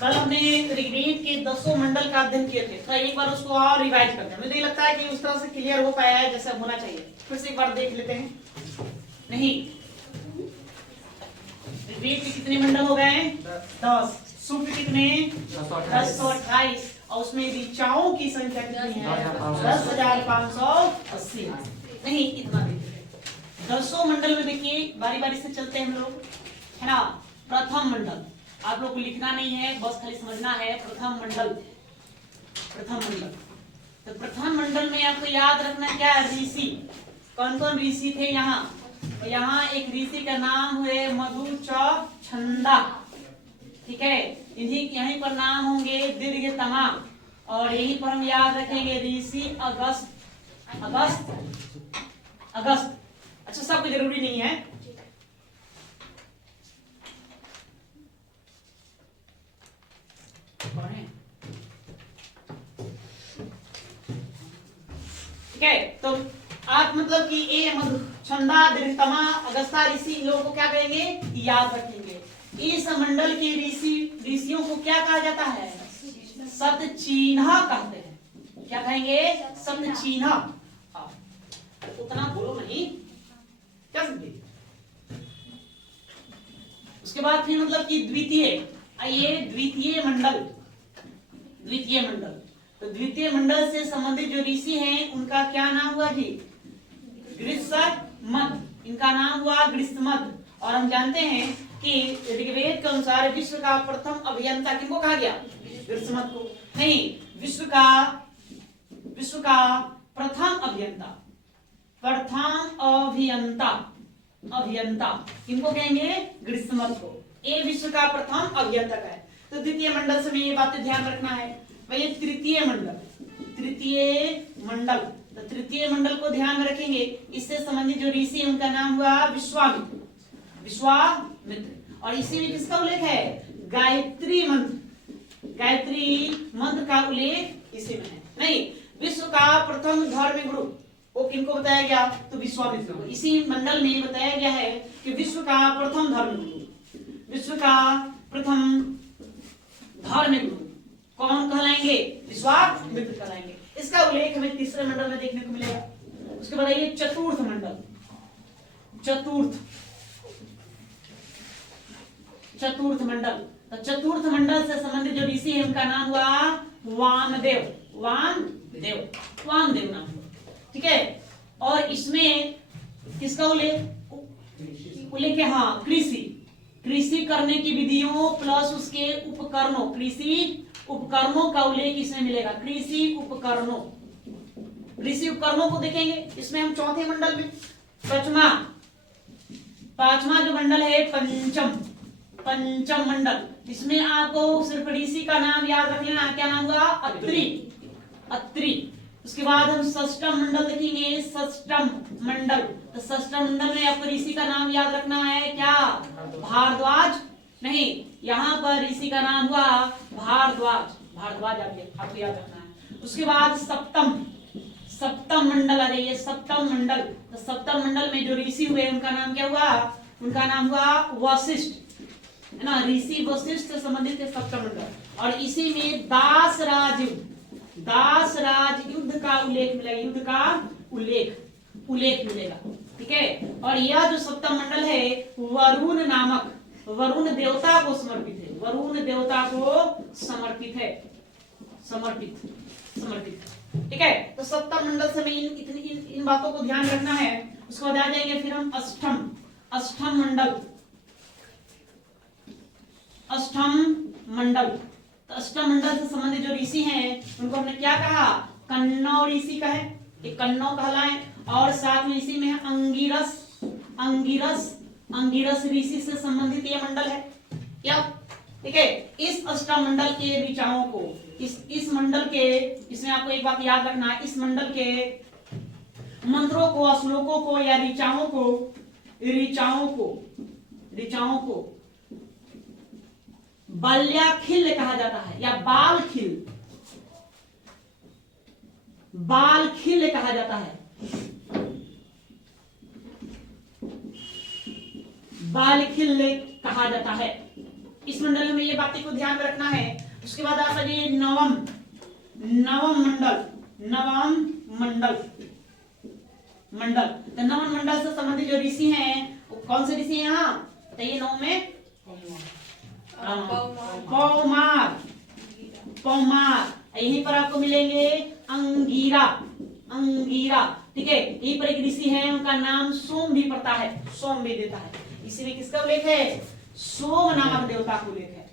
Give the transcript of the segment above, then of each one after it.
कल हमने ऋग्वेद के 10 मंडल का अध्ययन किए थे, तो एक बार उसको और रिवाइज करते हैं। मुझे नहीं लगता है कि उस तरह से क्लियर हो पाया है जैसे होना चाहिए। फिर से एक बार देख लेते हैं। नहीं, ऋग्वेद के कितने मंडल हो गए? 10। सूक्त कितने? 1028। और उसमें ऋचाओं की संख्या कितनी है? 10,580। नहीं, इतना देखिए। 10 मंडल में देखिए, बारी बारी से चलते हैं हम लोग, है ना। प्रथम मंडल आप लोग को लिखना नहीं है, बस खाली समझना है। प्रथम मंडल, प्रथम मंडल। तो प्रथम मंडल में आपको याद रखना क्या है? ऋषि। कौन कौन ऋषि थे यहाँ? तो यहाँ एक ऋषि का नाम हुए मधुचंदा, ठीक है। इन्हीं यहीं पर नाम होंगे दीर्घतमा, और यहीं पर हम याद रखेंगे ऋषि अगस्त। अगस्त, अगस्त। अच्छा, सबको जरूरी नहीं है। ठीक है, तो आप मतलब कि ए मधुचंदा, दीर्घतमा, अगस्ता ऋषि, इन लोगों को क्या कहेंगे? याद रखेंगे। इस मंडल के ऋषियों को क्या कहा जाता है? सतचिन्ह कहते हैं। क्या कहेंगे? सतचिन्ह। उतना बोलो नहीं, क्या समझे? उसके बाद फिर मतलब कि द्वितीय, आइए द्वितीय मंडल। द्वितीय मंडल, तो द्वितीय मंडल से संबंधित जो ऋषि हैं उनका क्या नाम हुआ जी? गृत्समद। इनका नाम हुआ गृत्समद। और हम जानते हैं कि ऋग्वेद के अनुसार विश्व का प्रथम अभियंता किनको कहा गया? गृत्समद को। नहीं, विश्व का प्रथम अभियंता, प्रथम अभियंता, अभियंता किनको कहेंगे? गृत्समद को। ये विश्व का प्रथम अभियंता है। तो द्वितीय मंडल से ये बातें ध्यान रखना है। वही तृतीय मंडल, तृतीय मंडल, तो तृतीय मंडल को ध्यान में रखेंगे। इससे संबंधित जो ऋषि है उनका नाम हुआ विश्वामित्र। विश्वामित्र। और इसी में किसका उल्लेख है? गायत्री मंत्र। गायत्री मंत्र का उल्लेख इसी में है। नहीं, विश्व का प्रथम धर्म गुरु वो किनको बताया गया? तो विश्वामित्र को। इसी मंडल में बताया गया है कि विश्व का प्रथम धर्म गुरु, विश्व का प्रथम धर्म गुरु कौन कहलाएंगे? विश्वामित्र कहलाएंगे। इसका उल्लेख हमें तीसरे मंडल में देखने को मिलेगा। उसके बाद आइए चतुर्थ मंडल। चतुर्थ मंडल, तो चतुर्थ मंडल से संबंधित जो ऋषि है उनका नाम हुआ वामदेव। वामदेव नाम हुआ, ठीक है। और इसमें किसका उल्लेख है? हाँ, कृषि करने की विधियों प्लस उसके उपकरणों, कृषि उपकरणों का उल्लेख इसमें मिलेगा। कृषि उपकरणों को देखेंगे इसमें हम चौथे मंडल में। पांचवा जो मंडल है पंचम मंडल, इसमें आपको सिर्फ ऋषि का नाम याद रख लेना। क्या नाम हुआ? अत्रि। उसके बाद हम षष्ठम मंडल देखेंगे। षष्ठम मंडल, तो षष्ठम मंडल में आपको ऋषि का नाम याद रखना है। क्या? भारद्वाज। नहीं, यहाँ पर ऋषि का नाम हुआ भारद्वाज आपको याद रखना है। उसके बाद सप्तम मंडल आ जाइए। सप्तम मंडल, तो सप्तम मंडल में जो ऋषि हुए उनका नाम क्या हुआ? उनका नाम हुआ वशिष्ठ, है ना। ऋषि वशिष्ठ से संबंधित है सप्तम मंडल। और इसी में दास राज युद्ध का उल्लेख मिलेगा। युद्ध का उल्लेख मिलेगा, ठीक है। और यह जो सप्तम मंडल है वरुण देवता को समर्पित है। वरुण देवता को समर्पित, ठीक है। तो सप्तम मंडल से इन बातों को ध्यान रखना है। उसको बाद आ जाएंगे फिर हम अष्टम मंडल। तो अष्टम मंडल से संबंधित जो ऋषि हैं उनको हमने क्या कहा? कन्नौ ऋषि कहे, कन्नौ कहलाए। और साथ में इसी में अंगिरस ऋषि से संबंधित ये मंडल है क्या? ठीक है। इस अष्टम मंडल के ऋचाओं को, इस मंडल के, इसमें आपको एक बात याद रखना है, इस मंडल के मंत्रों को, श्लोकों को या ऋचाओं को बाल्याखिल कहा जाता है या बालखिल कहा जाता है। बालखिल कहा जाता है। इस मंडल में ये बातें को ध्यान में रखना है। उसके बाद आता है नवम मंडल, नवम मंडल। तो नवम मंडल से संबंधित जो ऋषि हैं वो कौन से ऋषि हैं यहाँ बताइए? नौ में पौमार, यहीं पर आपको मिलेंगे अंगीरा। ठीक है, यहीं पर एक ऋषि है, उनका नाम सोम भी पड़ता है, सोम भी देता है। इसी में किसका उल्लेख है? सोम नामक देवता का उल्लेख है।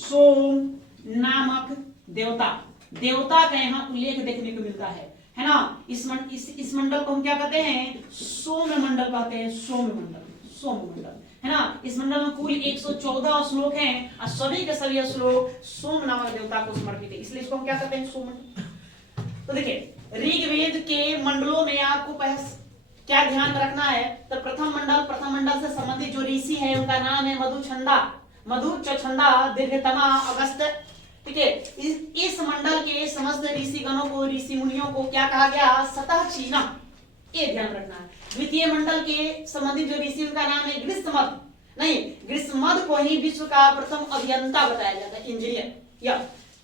सोम नामक देवता का यहाँ उल्लेख देखने को मिलता है ना। इस मंडल को हम क्या कहते हैं? सोम मंडल कहते हैं, सोम मंडल है ना। इस मंडल में कुल 114 श्लोक हैं और सभी के सभी श्लोक सोम नामक देवता को समर्पित है, इसलिए इसको हम क्या कहते हैं? सोम मंडल। तो देखिए ऋग्वेद के मंडलों में आपको क्या ध्यान में रखना है? तो प्रथम मंडल से संबंधित जो ऋषि है उनका नाम है मधुचंदा दीर्घतमा अगस्त। ठीक है, इस मंडल के समस्त ऋषि गणों को, ऋषि मुनियों को क्या कहा गया? शतचीना, ये ध्यान रखना है। द्वितीय मंडल के संबंधित जो ऋषि उनका नाम है ग्रीष्मद को ही विश्व का प्रथम अभियंता बताया जाता है, इंजीनियर। या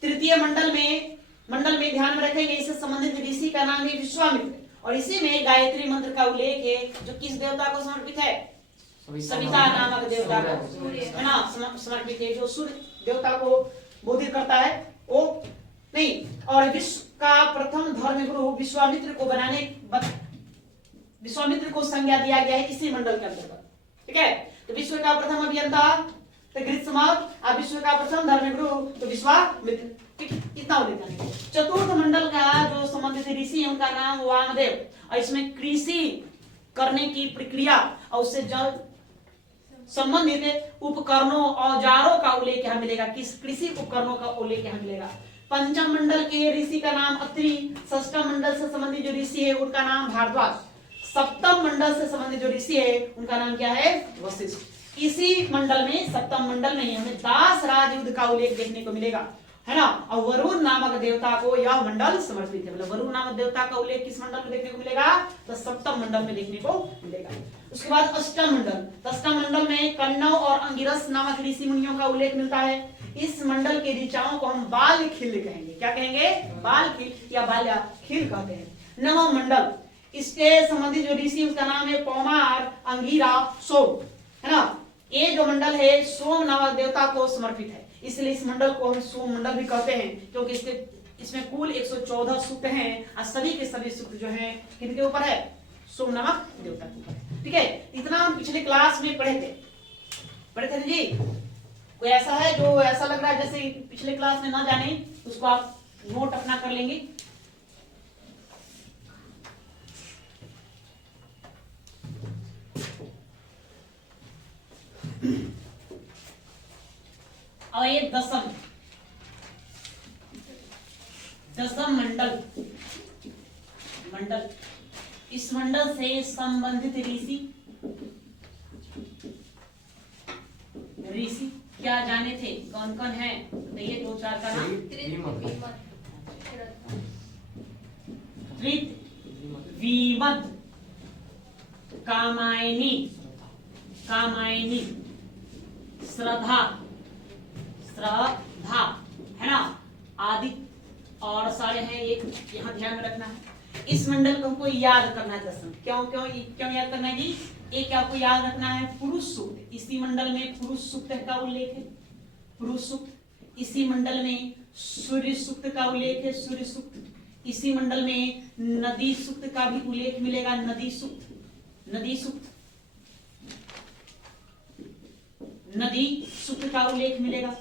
तृतीय मंडल में ध्यान में रखेंगे, इससे संबंधित ऋषि का नाम है विश्वामित्र, और इसी में गायत्री मंत्र का उल्लेख है, जो किस देवता को समर्पित है? सविता नामक देवता को है ना समर्पित है, जो सूर्य देवता को बोधित करता है वो नहीं। और विश्व का प्रथम धर्मगुरु विश्वामित्र को संज्ञा दिया गया है इसी मंडल के अंतर्गत। ठीक है, तो विश्व का प्रथम अभियंता तो ग्रीष्मद, और विश्व का प्रथम धर्मगुरु तो विश्वामित्र। इतना उल्लेख है। चतुर्थ मंडल का जो संबंधित ऋषि है उनका नाम वामदेव, और इसमें कृषि करने की प्रक्रिया और उससे संबंधित उपकरणों औजारों का उल्लेख यहाँ मिलेगा। किस कृषि उपकरणों का उल्लेख यहाँ मिलेगा? पंचम मंडल के ऋषि का नाम अत्रि, षष्ठम मंडल से संबंधित जो ऋषि है उनका नाम भारद्वाज, सप्तम मंडल से संबंधित जो ऋषि है उनका नाम क्या है? वशिष्ठ। इसी मंडल में सप्तम मंडल में हमें दास राज युद्ध का उल्लेख देखने को मिलेगा, है ना। और वरुण नामक देवता को यह मंडल समर्पित है। मतलब वरुण नामक देवता का उल्लेख किस मंडल में देखने को मिलेगा? तो सप्तम मंडल में देखने को मिलेगा। उसके बाद अष्टम मंडल में कन्नव और अंगिरस नामक ऋषि मुनियों का उल्लेख मिलता है। इस मंडल के ऋचाओं को हम बालखिल कहेंगे। क्या कहेंगे? बालखिल या बाल्याखिल कहते हैं। नवम मंडल, इसके संबंधित जो ऋषि उसका नाम है पौमार, अंगीरा, सोम, है ना। ये जो मंडल है सोम नामक देवता को समर्पित है, इसलिए इस मंडल को हम सोम मंडल भी कहते हैं, क्योंकि इसमें कुल 114 सूक्त हैं और सभी के सभी सूक्त जो हैं किनके ऊपर है? सोम नामक देवता के ऊपर। ठीक है, इतना हम पिछले क्लास में पढ़े थे जी। कोई ऐसा है जो ऐसा लग रहा है जैसे पिछले क्लास में ना जाने, उसको आप नोट अपना कर लेंगे। और ये दसम मंडल, इस मंडल से संबंधित ऋषि क्या जाने थे? कौन कौन है बताइए? 2-4 का नाम। विमद, कामायनी, श्रद्धा, है ना, आदि और सारे हैं। एक यहाँ ध्यान में रखना है, इस मंडल को हमको याद करना है। दसम क्यों याद करना है जी? एक आपको याद रखना है पुरुष सूक्त। इसी मंडल में पुरुष सूक्त का उल्लेख है, पुरुष सूक्त। इसी मंडल में सूर्य सूक्त का उल्लेख है, सूर्य सूक्त। इसी मंडल में नदी सूक्त का भी उल्लेख मिलेगा, नदी सूक्त। नदी सूक्त का उल्लेख मिलेगा।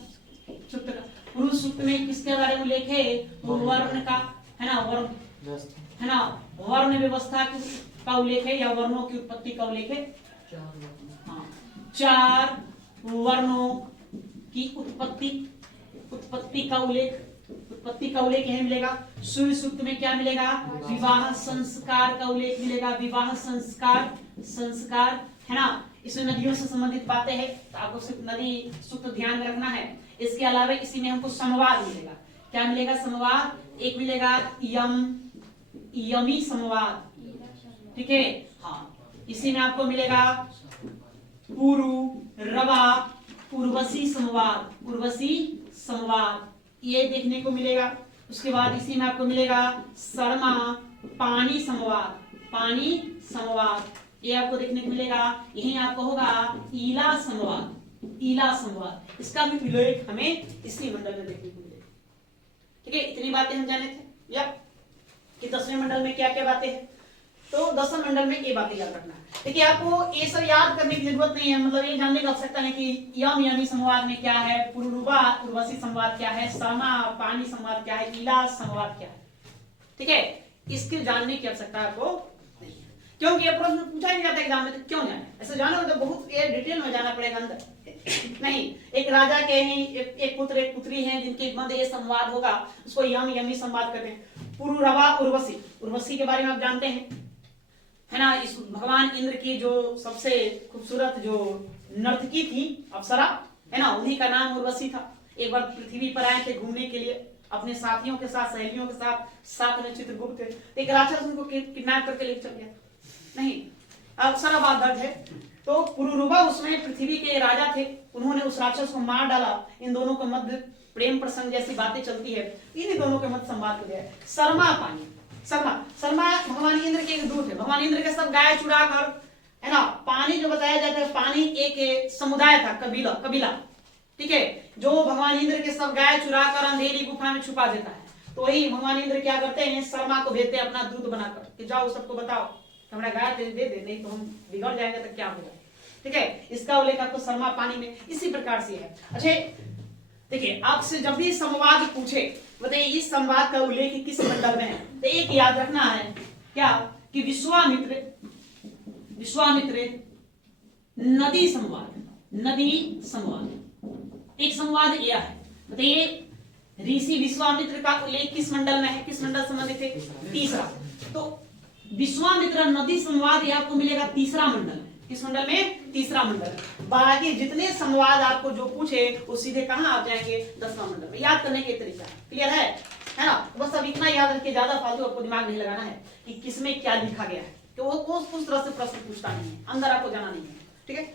पुरुष सूक्त में किसके बारे में उल्लेख है? वर्ण का, है ना, वर्ण व्यवस्था का उल्लेख है, या वर्णों की उत्पत्ति का उल्लेख है। हाँ, 4 वर्णों की उत्पत्ति का उल्लेख यह मिलेगा। सूर्य सूक्त में क्या मिलेगा? विवाह संस्कार का उल्लेख मिलेगा, विवाह संस्कार, है ना। इसमें नदियों से संबंधित बातें हैं, तो आपको सिर्फ नदी सूक्त ध्यान में रखना है। इसके अलावा इसी में हमको समवाद मिलेगा। क्या मिलेगा? समवाद। एक मिलेगा यमी समवाद, ठीक है। हाँ, इसी में आपको मिलेगा पुरु, रवा, उर्वशी संवाद, उर्वशी संवाद ये देखने को मिलेगा। उसके बाद इसी में आपको मिलेगा शर्मा पानी संवाद, पानी संवाद ये आपको देखने को मिलेगा। यही आपको होगा ईला संवाद, ईला संवाद, इसका भी उल्लेख हमें इसी मंडल में देखने को मिलेगा। ठीक है, इतनी बातें हम जाने थे या कि 10वें मंडल में क्या क्या बातें हैं, तो 10वें मंडल में ये बातें याद रखना है। देखिए आपको ये सब याद करने की जरूरत नहीं है, मतलब ये जानने की आवश्यकता नहीं कि यम यानी संवाद में क्या है, पुरुरुबा उर्वशी संवाद क्या है, समा पानी संवाद क्या है, ईला संवाद क्या है। ठीक है, इसके जानने की आवश्यकता आपको नहीं है, क्योंकि ये प्रश्न पूछा नहीं जाता एग्जाम में, तो क्यों जाना, ऐसे जाना तो बहुत ये डिटेल में जाना पड़ेगा अंदर नहीं। एक राजा के ही एक पुत्र एक पुत्री हैं जिनके मध्य ये संवाद होगा, उसको यम यमी संवाद कहते हैं। पुरुरवा उर्वशी, उर्वशी के बारे में आप जानते हैं है ना, इस भगवान इंद्र की जो सबसे खूबसूरत जो नर्तकी थी अप्सरा है ना, उन्हीं का नाम उर्वशी था। एक बार पृथ्वी पर आए थे घूमने के लिए अपने साथियों के साथ, सहेलियों के साथ, साथ में चित्रगुप्त थे। एक राक्षस उनको किडनैप करके ले चल गया, नहीं अप्सरा बात दर्ज है। तो पुरुरुबा उसमें पृथ्वी के राजा थे, उन्होंने उस राक्षस को मार डाला। इन दोनों के मध्य प्रेम प्रसंग जैसी बातें चलती है, इन्हीं दोनों के मध्य संवाद हो गया। शर्मा पानी, शर्मा, शर्मा भगवान इंद्र के एक दूत है। भगवान इंद्र के सब गाय चुरा कर है ना, पानी जो बताया जाता है, पानी एक समुदाय था, कबीला कबीला, ठीक है, जो भगवान इंद्र के सब गाय चुरा कर अंधेरी गुफा में छुपा देता है। तो वही भगवान इंद्र क्या करते हैं, शर्मा को भेजते हैं अपना दूत बनाकर कि जाओ सबको बताओ हमारा गाय दे दे, नहीं तो हम बिगड़ जाएंगे तो क्या होगा। ठीक है, इसका उल्लेख आपको शर्मा पानी में इसी प्रकार से है। अच्छा देखिए, आपसे जब भी संवाद पूछे बताइए इस संवाद का उल्लेख किस मंडल में है, तो एक याद रखना है क्या कि विश्वामित्र, विश्वामित्र नदी संवाद, नदी संवाद एक संवाद यह है। बताइए ऋषि विश्वामित्र का उल्लेख किस मंडल में है, किस मंडल संबंधित है, तीसरा। तो विश्वामित्र नदी संवाद यह आपको मिलेगा तीसरा मंडल में, किस मंडल में, तीसरा मंडल। बाकी जितने संवाद आपको जो पूछे वो सीधे कहां आ जाएंगे, 10वां मंडल में। याद करने के तरीका क्लियर है ना, बस अब इतना याद रखिए, ज्यादा फालतू आपको दिमाग नहीं लगाना है कि किसमें क्या लिखा गया है, कि वो उस तरह से प्रश्न पूछता नहीं है, अंदर आपको जाना नहीं है। ठीक है,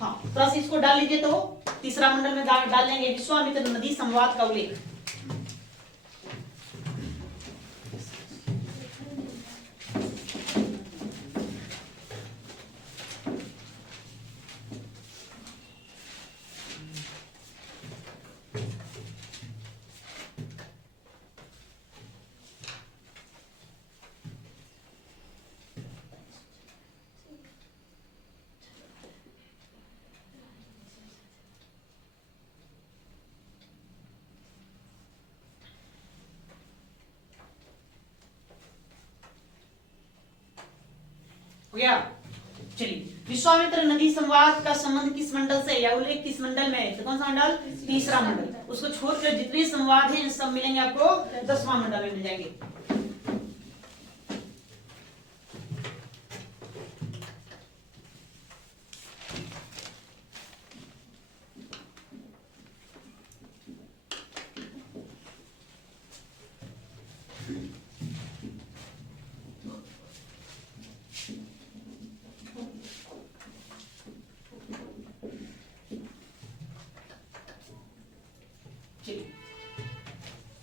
हाँ प्लस इसको डाल लीजिए तो तीसरा मंडल में डाल देंगे विश्वामित्र नदी संवाद का उल्लेख। हो गया, चलिए विश्वामित्र नदी संवाद का संबंध किस मंडल से या उल्लेख किस मंडल में है, तो कौन सा मंडल, तीसरा मंडल। उसको छोड़कर जितने संवाद हैं सब मिलेंगे आपको 10वां मंडल में मिल जाएंगे।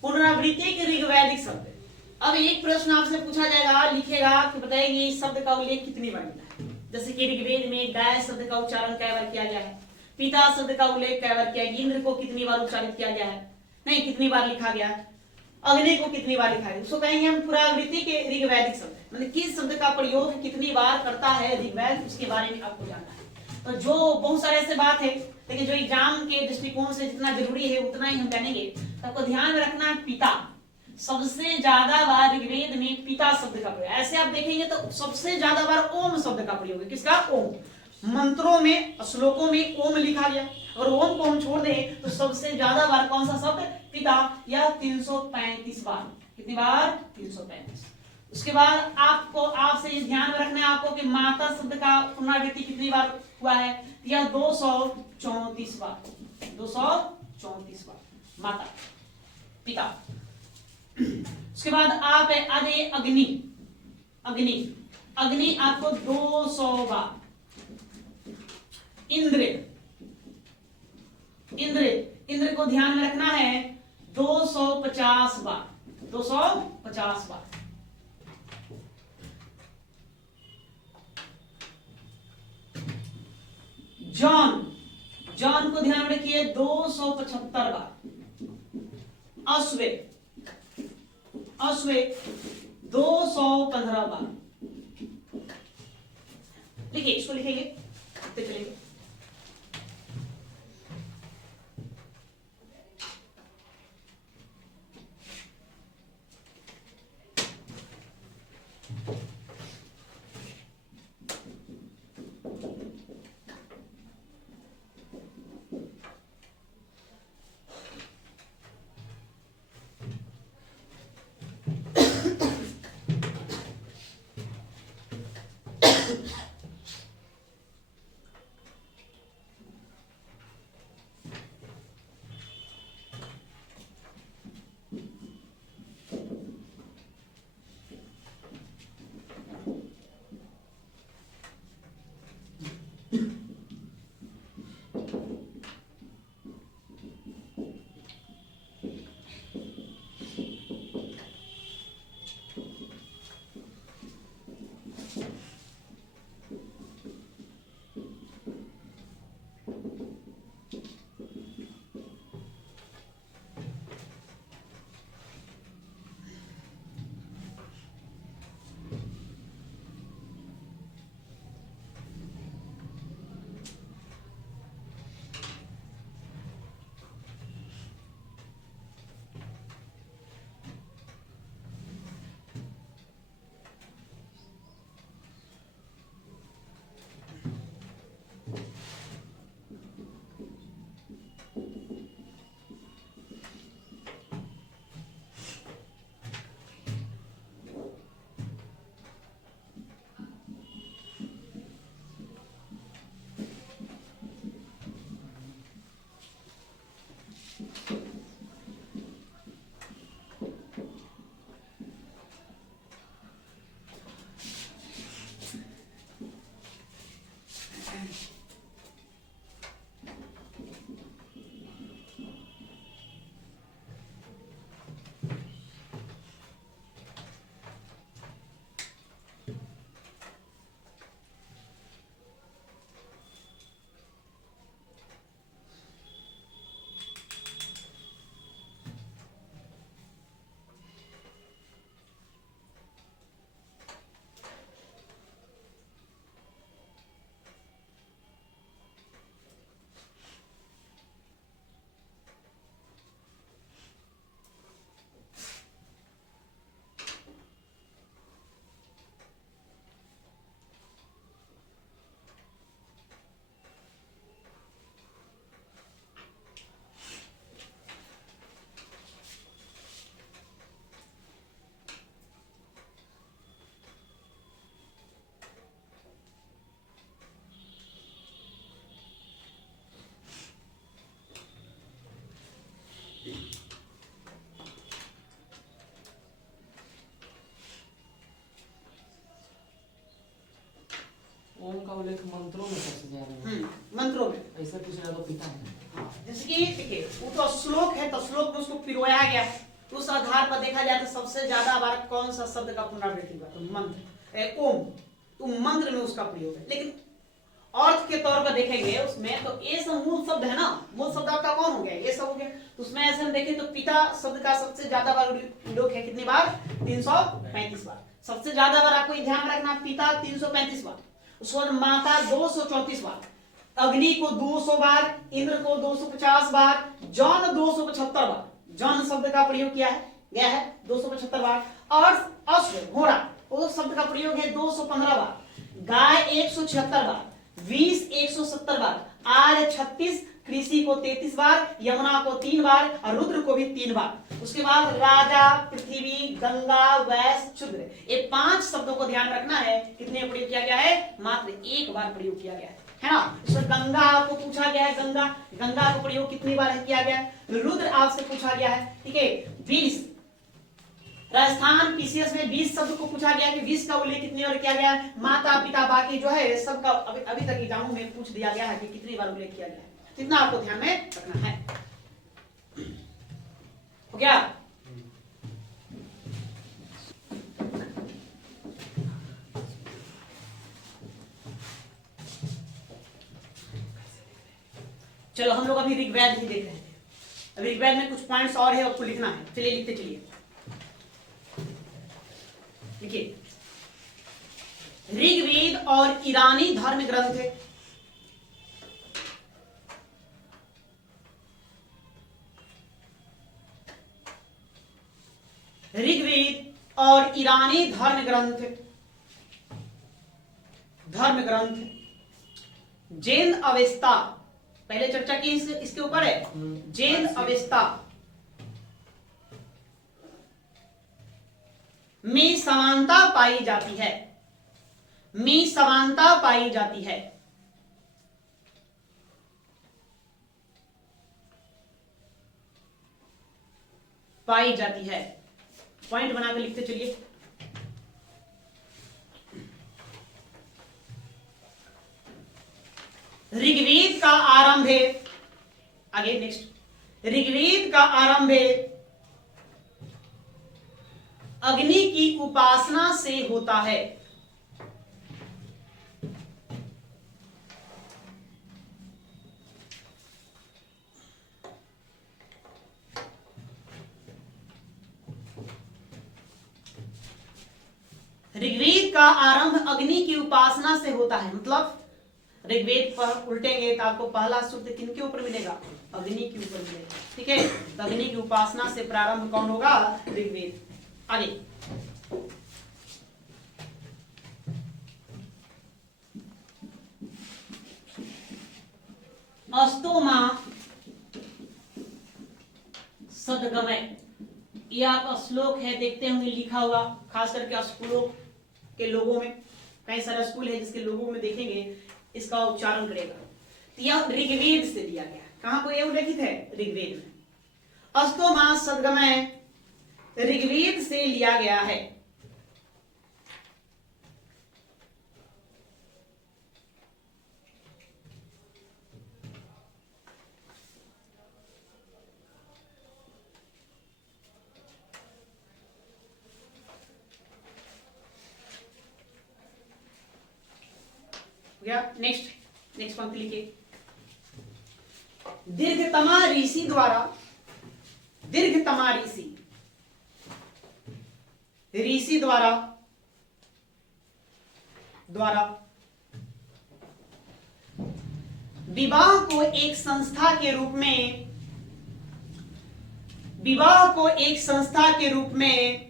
पुनरावृत्ति के ऋग्वैदिक शब्द। अब एक प्रश्न आपसे पूछा जाएगा, लिखेगा कि बताइए इस शब्द का उल्लेख कितनी बार मिला है। जैसे कि ऋग्वेद में गाय शब्द का उच्चारण कै बार किया गया है, पिता शब्द का उल्लेख कै बार किया गया, इंद्र को कितनी बार उच्चारित किया गया है, नहीं कितनी बार लिखा गया है, अग्नि को कितनी बार लिखा है। उसको कहेंगे हम पुनरावृत्ति के ऋग्वैदिक शब्द, मतलब किस शब्द का प्रयोग कितनी बार करता है ऋग्वेद, उसके बारे में आपको जानना है। तो जो बहुत सारे ऐसे बात है, लेकिन जो एग्जाम के दृष्टिकोण से जितना जरूरी है उतना ही हम जानेंगे। तो आपको ध्यान में रखना है पिता, सबसे ज्यादा बार ऋग्वेद में पिता शब्द का प्रयोग। ऐसे आप देखेंगे तो सबसे ज्यादा बार ओम शब्द का प्रयोग है। किसका, ओम। मंत्रों में श्लोकों में ओम लिखा गया, और ओम को हम छोड़ दें तो सबसे ज्यादा बार कौन सा शब्द, पिता, या 335 बार। कितनी बार, 335। उसके बाद आपको आपसे इस ध्यान में रखना है आपको कि माता शब्द का पुनरावृत्ति कितनी बार हुआ है, यह 234 बार, 234 बार माता, पिता। उसके बाद आप है अरे अग्नि, अग्नि, अग्नि आपको 200 बार, इंद्र इंद्र, इंद्र को ध्यान में रखना है 250 बार, 250 बार। जॉन, जॉन को ध्यान में रखिए 275 बार। अश्वे, अश्वे 215 बार। लिखिए, इसको लिखेंगे तो चलेंगे। ओम का उल्लेख मंत्रों में सबसे ज्यादा है। मंत्रों में ऐसा पूछना तो पिता है। जैसे कि देखिए वो तो श्लोक है, तो श्लोक में उसको पिरोया गया है, तो उस आधार पर देखा जाए तो सबसे ज्यादा बार कौन सा शब्द का पुनरावृत्ति हुआ, तो मंत्र ओम, तो मंत्र में उसका प्रयोग है। लेकिन अर्थ के तौर पर देखेंगे उसमें तो ये सब मूल शब्द है ना, मूल शब्द आपका कौन हो गया, ये सब हो गया। तो उसमें ऐसे हम देखें तो पिता शब्द का सबसे ज्यादा बार प्रयोग है, कितनी बार, 335 बार। सबसे ज्यादा बार आपको ध्यान रखना, पिता 335 बार, उसके बाद माता 234 बार, अग्नि को 200 बार, इंद्र को 250 बार, जौन 275 बार, जौन शब्द का प्रयोग किया है गया है 275 बार, और अश्व घोड़ा वो शब्द का प्रयोग है 215 बार, गाय 176 बार, 20 170 बार, आर्य 36, कृषि को 33 बार, यमुना को 3 बार और रुद्र को भी 3 बार। उसके बाद राजा, पृथ्वी, गंगा, वैश्य, क्षुद्र, ये 5 शब्दों को ध्यान रखना है। कितने प्रयोग किया गया है, मात्र 1 बार प्रयोग किया गया है ना। इसमें गंगा को पूछा गया है, गंगा, गंगा का प्रयोग कितनी बार किया गया है। रुद्र आपसे पूछा गया है, ठीक है। 20 राजस्थान पीसीएस में 20 शब्द को पूछा गया कि 20 का उल्लेख कितनी बार किया गया है। माता पिता बाकी जो है सबका अभी तक एग्जाम में पूछ दिया गया है कि कितनी बार उल्लेख किया गया है। इतना आपको ध्यान में रखना है। हो गया? चलो हम लोग अभी ऋग्वेद ही देख रहे थे। अभी ऋग्वेद में कुछ पॉइंट्स और है, आपको लिखना है। चलिए लिखते चलिए। लिखिए, ऋग्वेद और ईरानी धर्म ग्रंथ है। ऋग्वेद और ईरानी धर्म ग्रंथ जैन अवेस्ता, पहले चर्चा की इसके ऊपर है। जैन अवेस्ता में समानता पाई जाती है, में समानता पाई जाती है। पाई जाती है। पॉइंट बनाकर लिखते चलिए। ऋग्वेद का आरंभ है, आगे नेक्स्ट, ऋग्वेद का आरंभ है अग्नि की उपासना से होता है। ऋग्वेद का आरंभ अग्नि की उपासना से होता है। मतलब ऋग्वेद पर उल्टेंगे तो आपको पहला सूत्र किनके ऊपर मिलेगा? अग्नि के ऊपर मिलेगा। ठीक है, तो अग्नि की उपासना से प्रारंभ कौन होगा? ऋग्वेद। आगे, अस्तोमा सदगमय, यह आप श्लोक है, देखते होंगे लिखा हुआ, खास करके स्कूलों के लोगों में, कई सारे स्कूल है जिसके लोगों में देखेंगे इसका उच्चारण करेगा। तो यह ऋग्वेद से दिया गया। कहां को यह उल्लेखित है? ऋग्वेद में। अस्तोमा सदगमय ऋग्वेद से लिया गया है। नेक्स्ट पंक्ति लिखिए, दीर्घतमा ऋषि द्वारा, दीर्घतमा ऋषि द्वारा विवाह को एक संस्था के रूप में, विवाह को एक संस्था के रूप में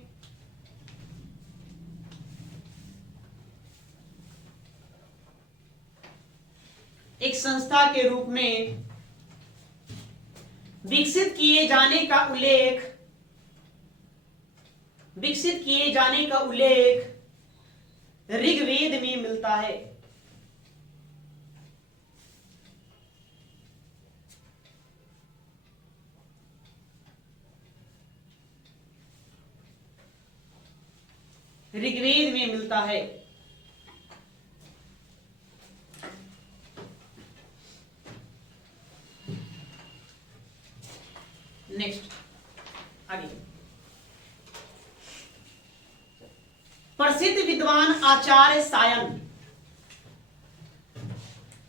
एक संस्था के रूप में विकसित किए जाने का उल्लेख, विकसित किए जाने का उल्लेख ऋग्वेद में मिलता है। ऋग्वेद में मिलता है। नेक्स्ट, आगे, प्रसिद्ध विद्वान आचार्य सायन,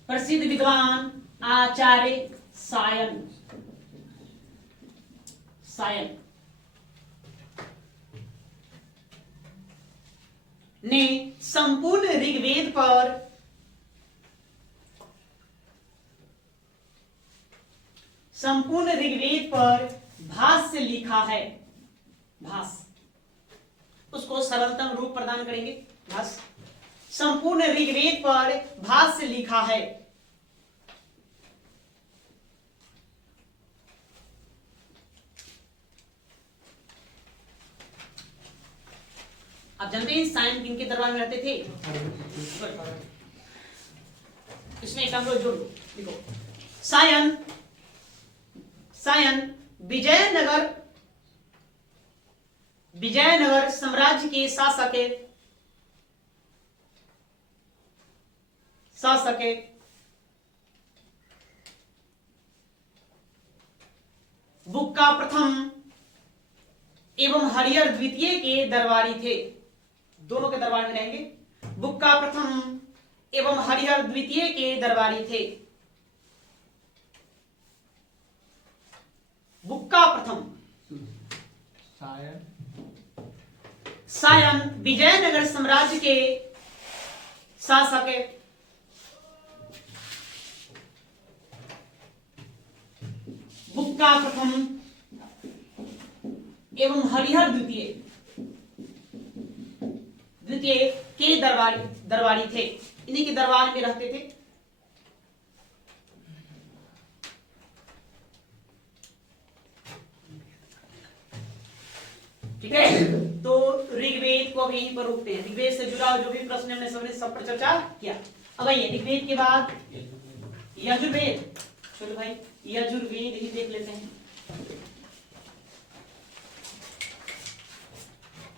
प्रसिद्ध विद्वान आचार्य सायन, सायन ने संपूर्ण ऋग्वेद पर भाष्य लिखा है। भाष्य, उसको सरलतम रूप प्रदान करेंगे। भाष्य, संपूर्ण ऋग्वेद पर भाष्य लिखा है। आप जानते हैं सायन किनके दरबार में रहते थे? इसमें एक हम लोग जोड़ लो, लिखो, सायन, सायन विजयनगर साम्राज्य के शासक बुक का प्रथम एवं हरिहर द्वितीय के दरबारी थे। दोनों के दरबार में रहेंगे। बुक का प्रथम एवं हरिहर द्वितीय के दरबारी थे। बुक का प्रथम सायन विजयनगर साम्राज्य के शासक है। बुक का प्रथम एवं हरिहर द्वितीय के दरबारी थे। इन्हीं के दरबार में रहते थे। ठीक है, तो ऋग्वेद को अभी यहीं पर रोकते हैं। ऋग्वेद से जुड़ा जो भी प्रश्न हमने सब पर चर्चा किया। अब आइए ऋग्वेद के बाद यजुर्वेद। चलो भाई यजुर्वेद ही देख लेते हैं।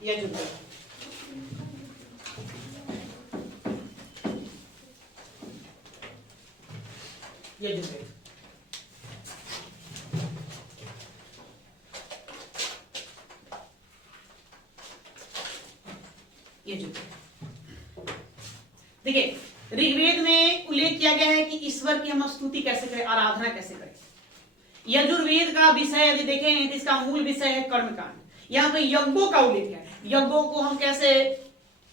यजुर्वेद यजुर्वेद देखिए, ऋग्वेद में उल्लेख किया गया है कि ईश्वर की हम स्तुति कैसे करें, आराधना कैसे करें। यजुर्वेद का विषय यदि देखें तो इसका मूल विषय है कर्मकांड। यहाँ पे यज्ञों का उल्लेख है। यज्ञों को हम कैसे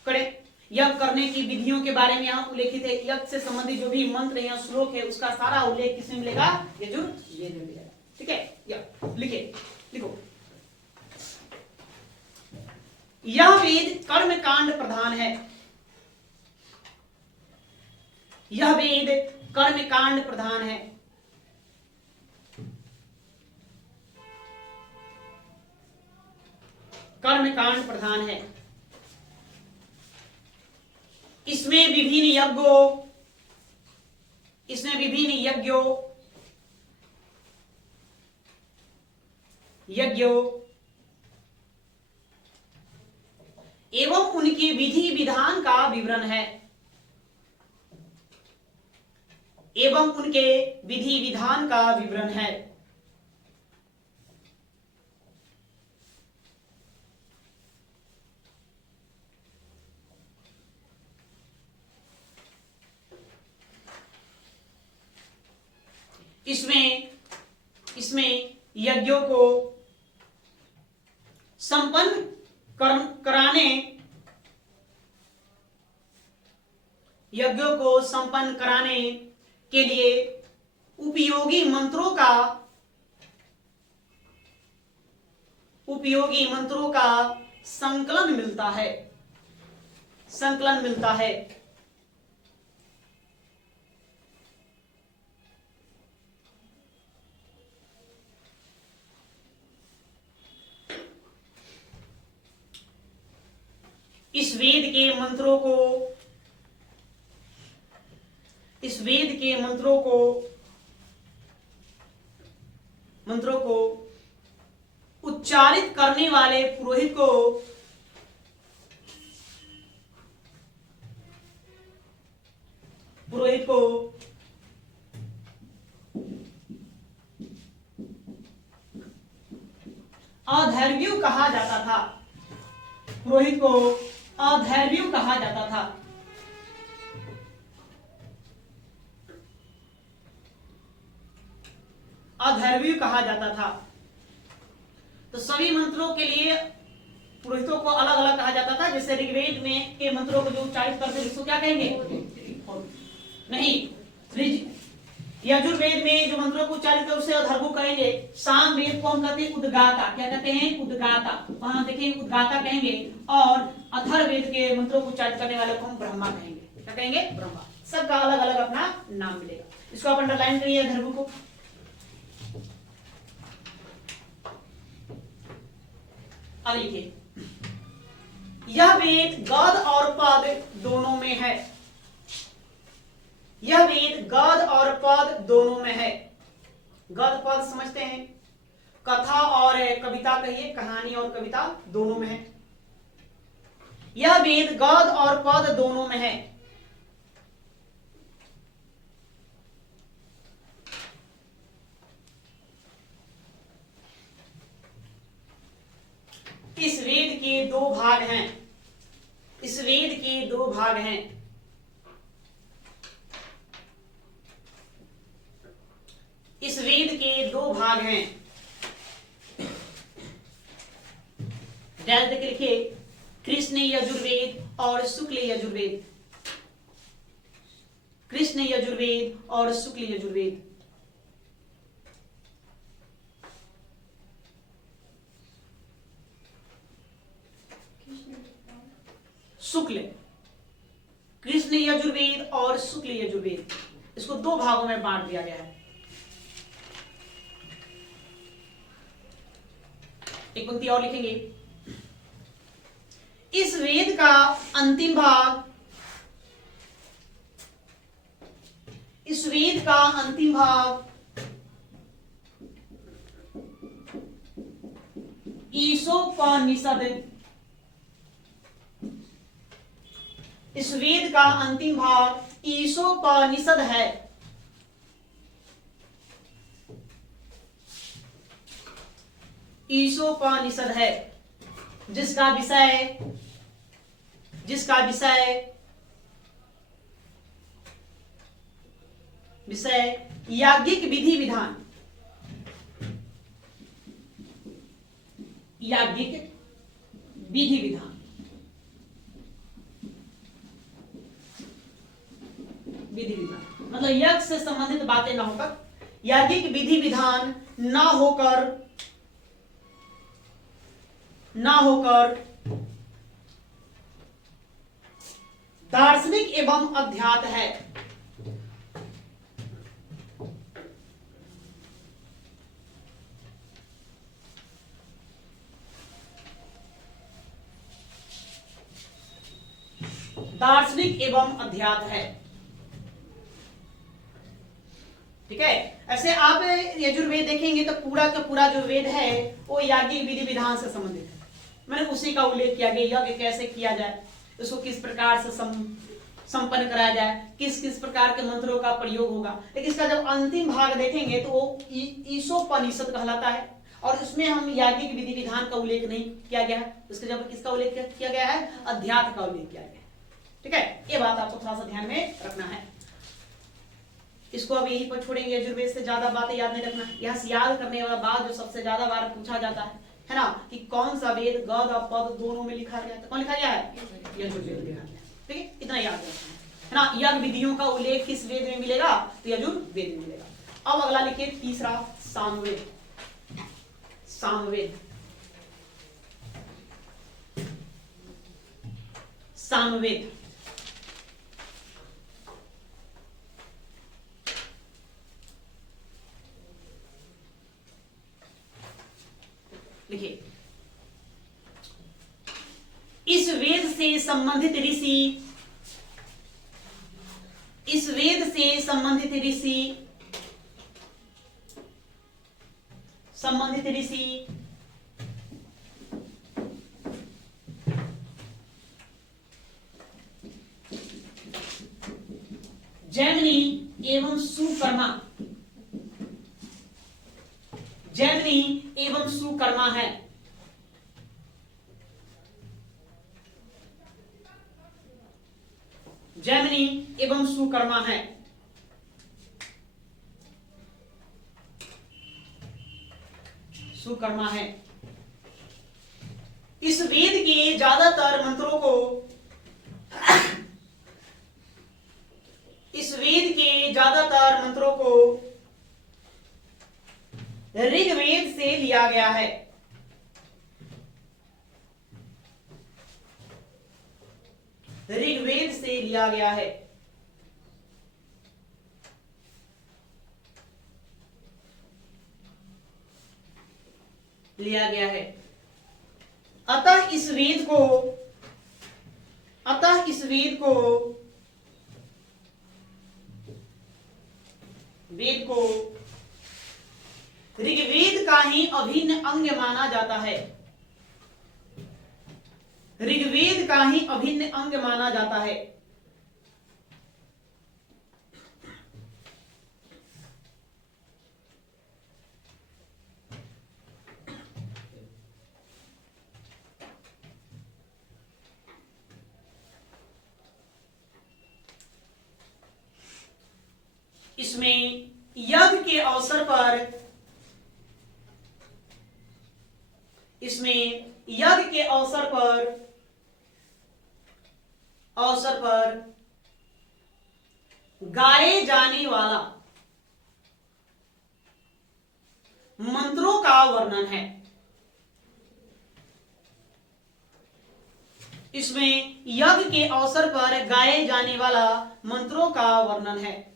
करें, यज्ञ करने की विधियों के बारे में यहाँ उल्लेखित है। यज्ञ से संबंधित जो भी मंत्र या श्लोक है उसका सारा उल्लेख किसमें मिलेगा, यजुर्वेद में मिलेगा। ठीक है, लिखिए, लिखो। यह वेद कर्म कांड प्रधान है। यह वेद कर्म कांड प्रधान है। कर्म कांड प्रधान है। इसमें विभिन्न यज्ञों एवं उनके विधि विधान का विवरण है। एवं उनके विधि विधान का विवरण है। इसमें यज्ञों को संपन्न कराने के लिए उपयोगी मंत्रों का संकलन मिलता है। इस वेद के मंत्रों को उच्चारित करने वाले पुरोहित को अधर्व्यु कहा जाता था। पुरोहित को अधर्व्यु कहा जाता था। अधर्व्यु कहा जाता था। तो सभी मंत्रों के लिए पुरोहितों को अलग अलग कहा जाता था। जैसे ऋग्वेद में के मंत्रों को जो उच्चारित करते हैं उसको क्या कहेंगे, नहीं, यजुर्वेद में जो मंत्रों को उच्चारित करते उसे अधर्वु कहेंगे। सामवेद को हम कहते हैं उद्गाता। क्या कहते हैं, उद्गाता। वहां देखिए उद्गाता कहेंगे। और अथर्ववेद के मंत्रों को उच्चारित करने वाले को हम ब्रह्मा कहेंगे। क्या कहेंगे, ब्रह्मा। सबका अलग अलग अपना नाम मिलेगा। इसको आप अंडरलाइन करिए अधर्वु को। अब लिखिए, यह वेद गद और पद दोनों में है। यह वेद गद और पद दोनों में है। गद पद समझते हैं, कथा और कविता कहिए, कहानी और कविता दोनों में है। यह वेद गद और पद दोनों में है। इस वेद के दो भाग हैं। इस वेद के दो भाग हैं। इस वेद के दो भाग हैं। डैश देके लिखिए, कृष्ण यजुर्वेद और शुक्ल यजुर्वेद। कृष्ण यजुर्वेद और शुक्ल यजुर्वेद। शुक्ल, कृष्ण यजुर्वेद और शुक्ल यजुर्वेद, इसको दो भागों में बांट दिया गया है। एक पंक्ति और लिखेंगे, इस वेद का अंतिम भाग, इस वेद का अंतिम भाग ईशोपनिषद, इस वेद का अंतिम भाग ईशोपनिषद है। ईशोपनिषद है, जिसका विषय याज्ञिक विधि विधान, याज्ञिक विधि विधान, विधि विधान मतलब यज्ञ से संबंधित बातें ना होकर, याज्ञिक विधि विधान ना होकर दार्शनिक एवं अध्यात्म है। दार्शनिक एवं अध्यात्म है। ठीक है, ऐसे आप यजुर्वेद देखेंगे तो पूरा का पूरा जो वेद है वो याज्ञिक विधि विधान से संबंधित है। मैंने उसी का उल्लेख किया गया, यज्ञ कैसे किया जाए, उसको किस प्रकार से संपन्न कराया जाए, किस किस प्रकार के मंत्रों का प्रयोग होगा। लेकिन इसका जब अंतिम भाग देखेंगे तो वो ईशोपनिषद कहलाता है, और उसमें हम याज्ञिक विधि विधान का उल्लेख नहीं किया गया है। उसके जब किसका उल्लेख किया गया है, अध्यात्म का उल्लेख किया गया है। ठीक है, ये बात आपको थोड़ा सा ध्यान में रखना है। इसको अब यहीं पर छोड़ेंगे, यजुर्वेद से ज्यादा बातें याद नहीं रखना। यहाँ से याद करने वाला बात जो सबसे ज्यादा बार पूछा जाता है ना, कि कौन सा वेद गद और पद दोनों में लिखा गया है। कौन लिखा गया है, यजुर्वेद लिखा गया है। ठीक है, इतना याद रखना है ना। यज्ञ विधियों का उल्लेख किस वेद में मिलेगा, तो यजुर्वेद में मिलेगा। अब अगला लिखिए तीसरा, सामवेद। सामवेद, सामवेद लिखिए, इस वेद से संबंधित ऋषि, इस वेद से संबंधित ऋषि जैमिनी एवं सुकर्मा, जैमिनी एवं सुकर्मा है। जैमिनी एवं सुकर्मा है। सुकर्मा है। इस वेद के ज्यादातर मंत्रों को, इस वेद के ज्यादातर मंत्रों को ऋग्वेद से लिया गया है। ऋग्वेद से लिया गया है। लिया गया है। अतः इस वेद को, अतः इस वेद को, वेद को ऋग्वेद का ही अभिन्न अंग माना जाता है। ऋग्वेद का ही अभिन्न अंग माना जाता है। इसमें यज्ञ के अवसर पर गाए जाने वाला मंत्रों का वर्णन है। इसमें यज्ञ के अवसर पर गाए जाने वाला मंत्रों का वर्णन है।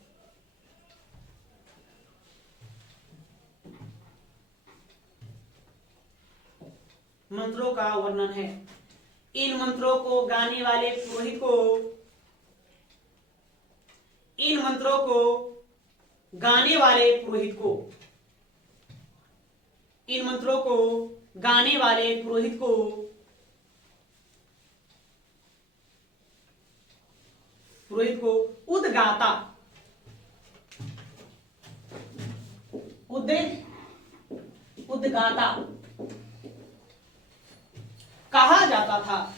मंत्रों का वर्णन है। इन मंत्रों को गाने वाले पुरोहित को गाने वाले पुरोहित को उद्गाता कहा जाता था।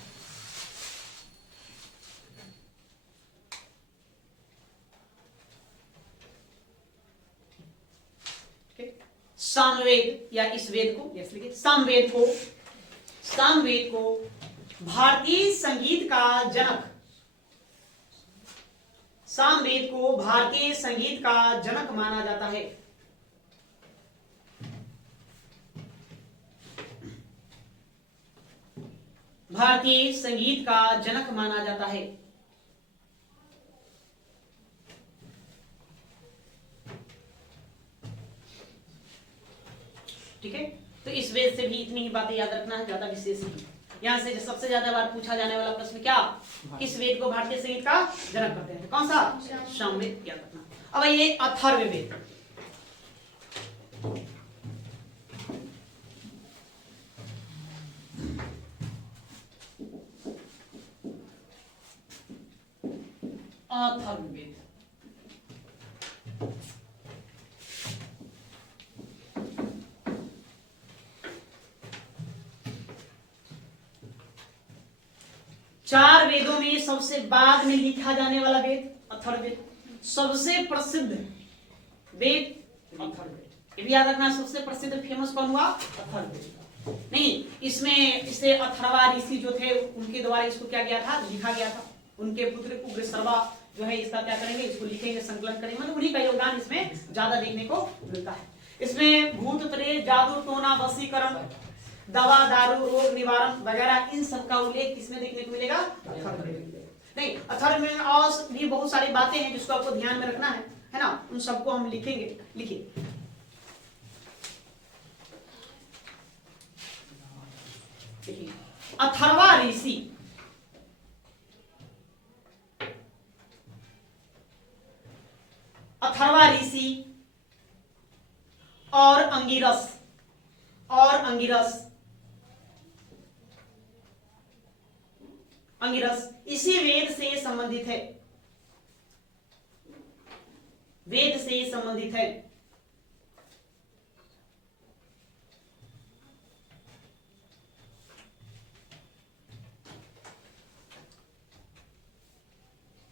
सामवेद या इस वेद को सामवेद को भारतीय संगीत का जनक माना जाता है। भारतीय संगीत का जनक माना जाता है। ठीक है, तो इस वेद से भी इतनी ही बातें याद रखना है, ज्यादा विशेष नहीं। यहां से सबसे ज्यादा बार पूछा जाने वाला प्रश्न क्या, किस वेद को भारतीय संगीत का जनक कहते हैं? कौन सा? सामवेद। याद रखना। अब ये अथर्ववेद। अथर्ववेद चार वेदों में सबसे बाद में लिखा जाने वाला वेद अथर्ववेद। सबसे प्रसिद्ध वेद अथर्ववेद। ये भी याद रखना, सबसे प्रसिद्ध फेमस कौन हुआ? अथर्ववेद। नहीं, इसमें इसे अथर्वा ऋषि जो थे उनके द्वारा इसको क्या गया था, लिखा गया था। उनके पुत्र उग्रश्रवा जो है इसका क्या करेंगे, इसको लिखेंगे, संकलन करेंगे। मतलब उन्हीं का योगदान इसमें ज्यादा देखने को मिलता है। इसमें भूत प्रेत, जादू टोना, वशीकरण, दवा दारू, रोग निवारण वगैरह इन सब का उल्लेख किसमें देखने को मिलेगा? अथर्ववेद। नहीं, अथर्ववेद में और भी बहुत सारी बातें हैं जिसको आपको ध्यान में रखना है ना, उन सबको हम लिखेंगे। लिखिए, अथर्वा ऋषि, अथर्वा ऋषि और अंगिरस इसी वेद से संबंधित है।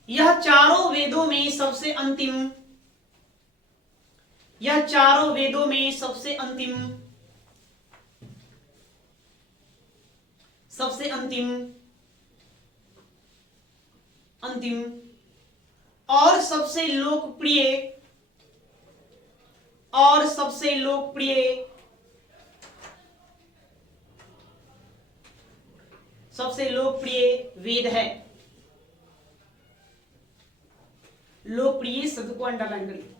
यह चारों वेदों में सबसे अंतिम और सबसे लोकप्रिय वेद है। लोकप्रिय शब्द को अंडरलाइन करिए।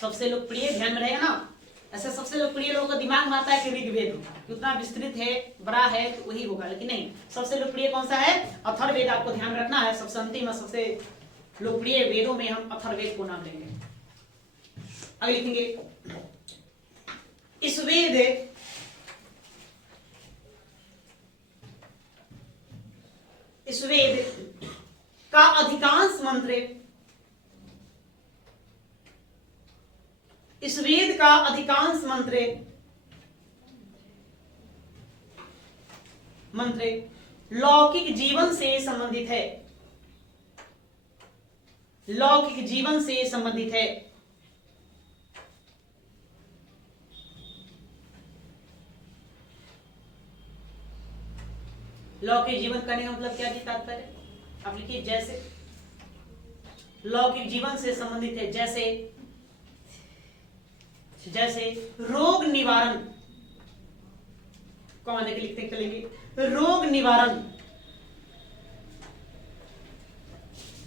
सबसे लोकप्रिय ध्यान में रहेगा ना। ऐसे सबसे लोकप्रिय लोगों का दिमाग में आता है कि ऋग्वेद होगा, उतना विस्तृत है, बड़ा है तो वही होगा, लेकिन नहीं, सबसे लोकप्रिय कौन सा है? अथर्ववेद। आपको ध्यान रखना है, सबसे अंतिम और सबसे लोकप्रिय वेदों में हम अथर्ववेद को नाम लेंगे। आगे लिखेंगे, इस वेद का अधिकांश मंत्र मंत्र लौकिक जीवन से संबंधित है, लौकिक जीवन से संबंधित है। लौकिक जीवन करने का मतलब क्या जी तात्पर्य? आप लिखिए जैसे, लौकिक जीवन से संबंधित है, जैसे जैसे रोग निवारण, कौन देके लिखते चलेंगे, रोग निवारण,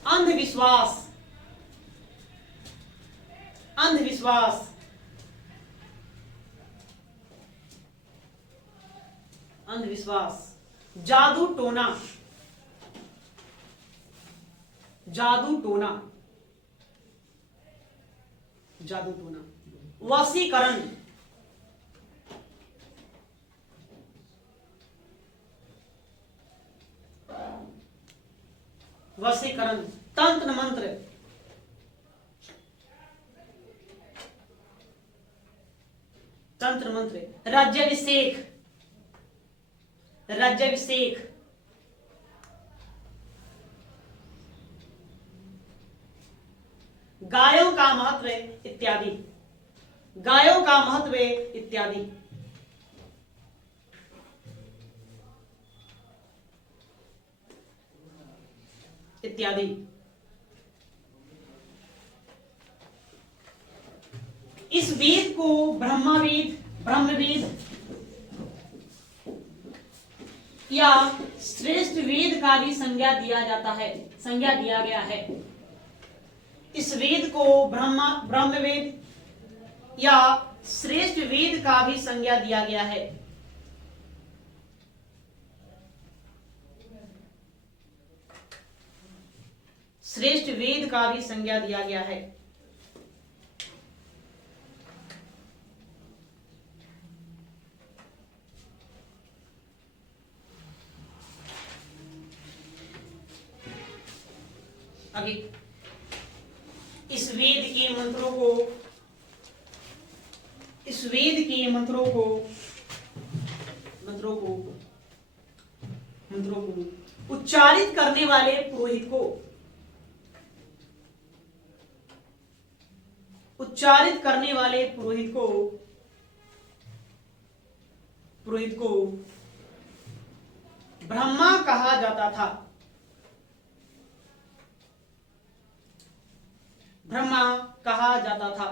अंधविश्वास, अंधविश्वास, अंधविश्वास, जादू टोना, जादू टोना, जादू टोना, वशीकरण, वशीकरण, तंत्र मंत्र, तंत्र मंत्र, राज्याभिषेक, राज्याभिषेक, गायों का महत्व इत्यादि, गायों का महत्व इत्यादि, इत्यादि। इस वेद को ब्रह्मवेद, ब्रह्मवेद या श्रेष्ठ वेद का भी संज्ञा दिया जाता है, संज्ञा दिया गया है। इस वेद को ब्रह्मवेद या श्रेष्ठ वेद का भी संज्ञा दिया गया है। श्रेष्ठ वेद का भी संज्ञा दिया गया है। आगे इस वेद के मंत्रों को, इस वेद के मंत्रों को मंत्रों को मंत्रों को उच्चारित करने वाले पुरोहित को, उच्चारित करने वाले पुरोहित को, पुरोहित को ब्रह्मा कहा जाता था, ब्रह्मा कहा जाता था।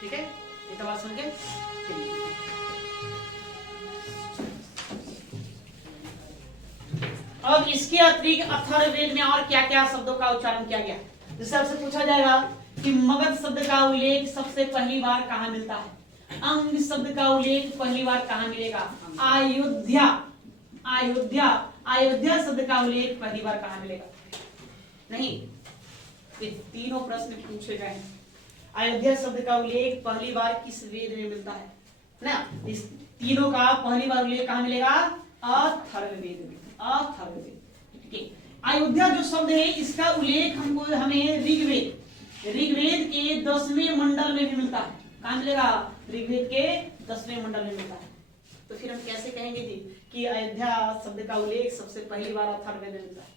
ठीक है, इतना बात सुन के अब इसके अतिरिक्त अथर्ववेद में और क्या क्या शब्दों का उच्चारण किया गया। जैसे आपसे पूछा जाएगा कि मगध शब्द का उल्लेख सबसे पहली बार कहाँ मिलता है, अंग शब्द का उल्लेख पहली बार कहाँ मिलेगा, अयोध्या, अयोध्या, अयोध्या शब्द का उल्लेख पहली बार कहाँ मिलेगा? नहीं, ये तीनों प्रश्न पूछे गए हैं। अयोध्या शब्द का उल्लेख पहली बार किस वेद में मिलता है ना? इस तीनों का पहली बार उल्लेख कहाँ मिलेगा? अथर्ववेद में, अथर्ववेद। ठीक है, अयोध्या जो शब्द है इसका उल्लेख हमको हमें ऋग्वेद, ऋग्वेद के 10वें मंडल में भी मिलता है। कहाँ मिलेगा? ऋग्वेद के 10वें मंडल में मिलता है। तो फिर हम कैसे कहेंगे जी कि अयोध्या शब्द का उल्लेख सबसे पहली बार अथर्ववेद में मिलता है?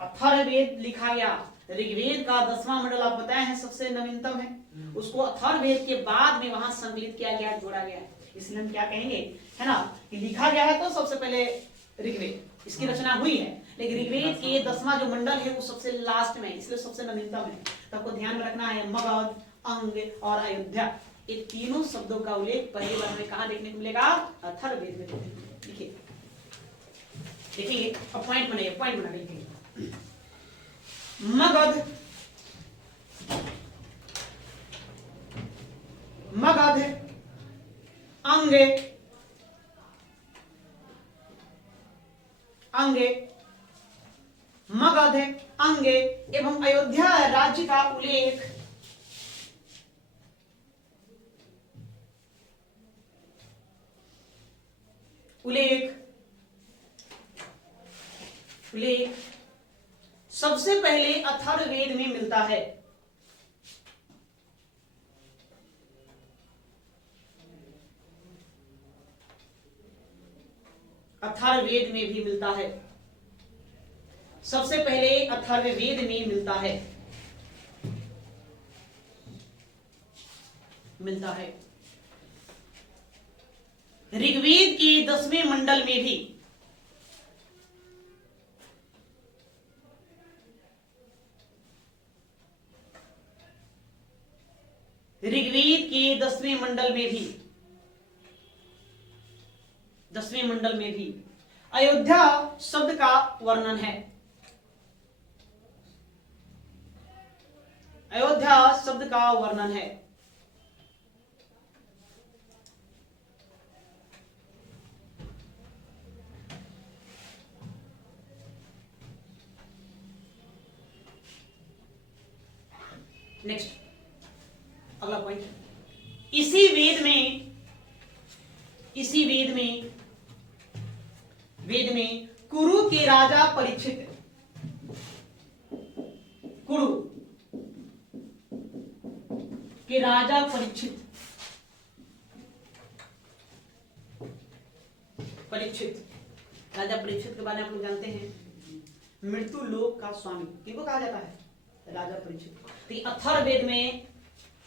अथर्ववेद लिखा गया, ऋग्वेद का 10वां मंडल आप बताए हैं सबसे नवीनतम है, उसको अथर्ववेद के बाद में वहां संकलित किया गया, जोड़ा गया। इसलिए हम क्या कहेंगे, है ना, कि लिखा गया है तो सबसे पहले ऋग्वेद, इसकी रचना हुई है, लेकिन ऋग्वेद के 10वां जो मंडल है वो सबसे लास्ट में, इसलिए सबसे नवीनतम है। तो आपको ध्यान में रखना है मगध, अंग और अयोध्या, ये तीनों शब्दों का उल्लेख पहली बार में कहाँ देखने को मिलेगा? अथर्ववेद में। देखिए, देखिए अब पॉइंट बनाइए, पॉइंट बना लीजिए। मगध, मगध, अंगे, अंगे, मगध, अंगे एवं अयोध्या राज्य का उल्लेख उल्लेख सबसे पहले अथर्ववेद में मिलता है। अथर्ववेद में भी मिलता है, सबसे पहले अथर्ववेद में मिलता है, मिलता है। ऋग्वेद के 10वें मंडल में भी, ऋग्वेद के 10वें मंडल में भी, 10वें मंडल में भी अयोध्या शब्द का वर्णन है। अयोध्या शब्द का वर्णन है। नेक्स्ट अगला पॉइंट, इसी वेद में कुरु के राजा परीक्षित, कुरु के राजा परीक्षित राजा परीक्षित के बारे में आप लोग जानते हैं, मृत्यु लोक का स्वामी किसको कहा जाता है? राजा परीक्षित। तो अथर्ववेद में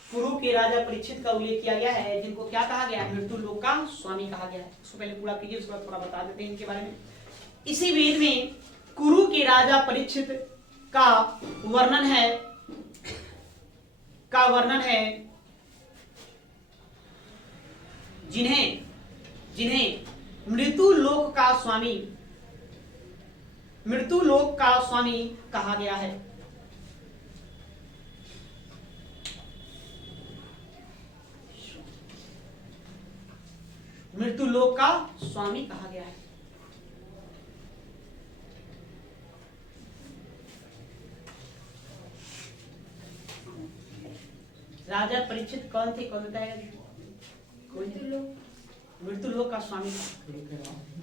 कुरु के राजा परीक्षित का उल्लेख किया गया है, जिनको क्या कहा गया है? मृत्यु लोक का स्वामी कहा गया है। उसको पहले पूरा कीजिए, उसके बाद थोड़ा बता देते हैं इनके बारे में। इसी वेद में कुरु के राजा परीक्षित का वर्णन है, जिन्हें मृत्यु लोक का स्वामी कहा गया है। मृत्यु लोक का स्वामी कहा गया है। राजा परीक्षित कौन थे? कौन बताएगा? मृत्यु लोक का स्वामी था।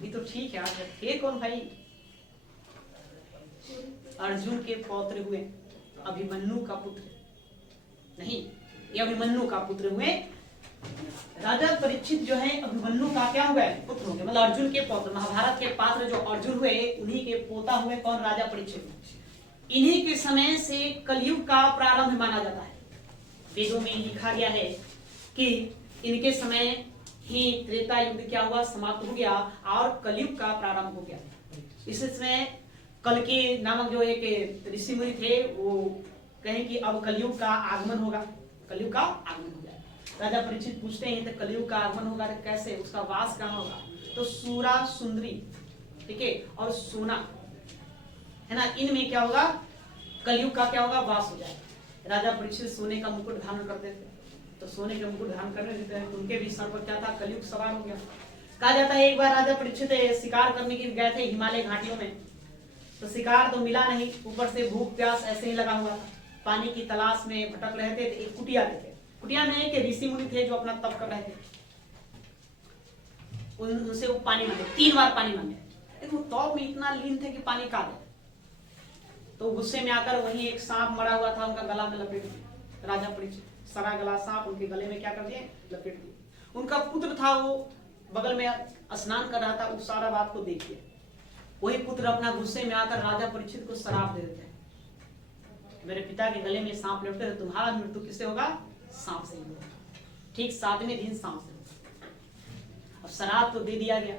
ये तो ठीक है। आज थे कौन भाई? अर्जुन के पौत्र हुए, अभिमन्यु का पुत्र नहीं, ये अभिमन्यु का पुत्र हुए। राजा परीक्षित जो है अभिमन्यु का क्या हुआ? पुत्र हो गए, मतलब अर्जुन के पौत्र। महाभारत के पात्र जो अर्जुन हुए, उन्हीं के पोता हुए कौन? राजा परीक्षित। इन्हीं के समय से कलयुग का प्रारंभ माना जाता है। वेदों में लिखा गया है कि इनके समय ही त्रेता युग क्या हुआ? समाप्त हो गया और कलयुग का प्रारंभ हो गया। इस समय कल के नामक जो एक ऋषि मुनि थे, वो कहें कि अब कलयुग का आगमन होगा, कलयुग का आगमन हो गया। राजा परीक्षित पूछते हैं तो कलयुग का आगमन होगा तो कैसे? उसका वास कहाँ होगा? तो सूरा सुंदरी, ठीक है, और सोना है ना, इनमें क्या होगा? कलयुग का क्या होगा? वास हो जाएगा। राजा परीक्षित सोने का मुकुट धारण करते थे, तो सोने का मुकुट धारण करने देते हैं, उनके भी सर पर क्या था? कलयुग सवार हो गया। कहा जाता है एक बार राजा परीक्षित शिकार करने के लिए गए थे हिमालय घाटियों में, तो शिकार तो मिला नहीं, ऊपर से भूख प्यास ऐसे ही लगा हुआ था। पानी की तलाश में भटक रहे थे, एक कुटिया देखे। कुटिया में एक ऋषि मुनि थे जो अपना तप कर रहे थे। उनसे वो पानी मांगे, 3 बार पानी मांगे, लेकिन वो तप में इतना लीन थे कि पानी का दे। तो गुस्से में आकर वहीं एक सांप मरा हुआ था, उनका गला में लपेट दिया। राजा परीक्षित सारा गला सांप उनके गले में क्या कर दिए? लपेट दिए। उनका पुत्र था, वो बगल में स्नान कर रहा था, उस सारा बात को देखिए। वही पुत्र अपना गुस्से में आकर राजा परीक्षित को श्राप दे देते हैं, मेरे पिता के गले में सांप लपेटे तो तुम्हारा मृत्यु किससे होगा? सांप से ही होगा। ठीक 7वें दिन सांप से होगा। अब श्राप तो दे दिया गया।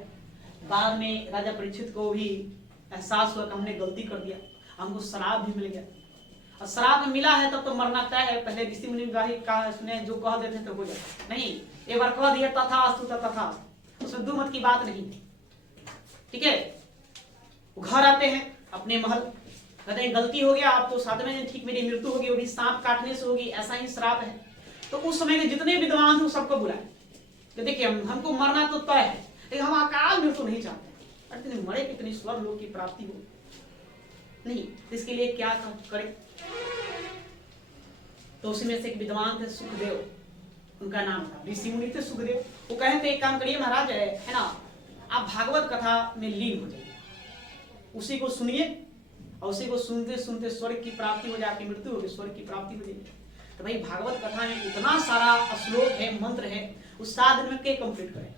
बाद में राजा परीक्षित को भी एहसास हुआ कि हमने गलती कर दिया, हमको श्राप भी मिल गया। और श्राप मिला है तब तो मरना तय है। पहले ऋषि मुनि का सुने जो कह देते तो हो जाता नहीं, एक बार कह दिया तथास्तु तथास्तु, उसमें दो मत की बात नहीं। ठीक है, घर आते हैं अपने महल, कहते हैं गलती हो गया, अब तो 7वें दिन ठीक मेरी मृत्यु होगी, वो भी सांप काटने से होगी, ऐसा ही श्राप है। तो उस समय के जितने विद्वान थे सबको बुलाए कि देखिए हमको मरना तो तय है, लेकिन हम अकाल मृत्यु नहीं चाहते। अरे मरे कितनी स्वर्ग लोक की प्राप्ति हो नहीं, इसके लिए क्या करें? तो उसी में से एक विद्वान थे सुखदेव, उनका नाम था, ऋषि मुनि थे सुखदेव। वो कहे थे एक काम करिए महाराज, है ना, आप भागवत कथा में लीन हो जाइए, उसी को सुनिए और उसी को सुनते सुनते स्वर्ग की प्राप्ति हो जाए, आपकी मृत्यु होगी, स्वर्ग की प्राप्ति हो जाएगी। तो भाई भागवत कथा में उतना सारा श्लोक है, मंत्र है, उस 7 दिन में के कंप्लीट करें?